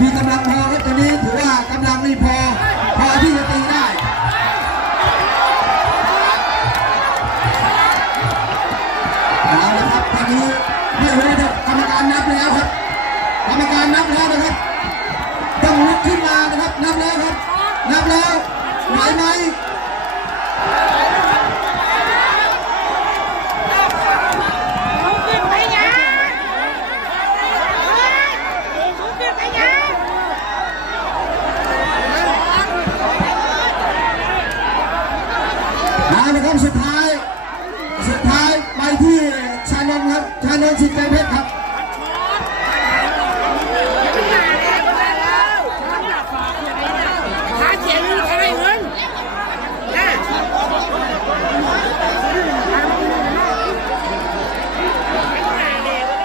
มีกำลังพอครับตอนนี้ถือว่ากำลังมีพอ พอที่จะตีได้เอาละครับตอนนี้ไม่เด้ครักรรมการนับแล้วครับกรรมการนับแล้วนะครับต้องลุกขึ้นมานะครับนับแล้วครับนับแล้วไหวไหม มาละครับสุดท้าย สุดท้ายไปที่ชานนท์ครับ ชานนท์สิทธิ์ใจเพชรครับ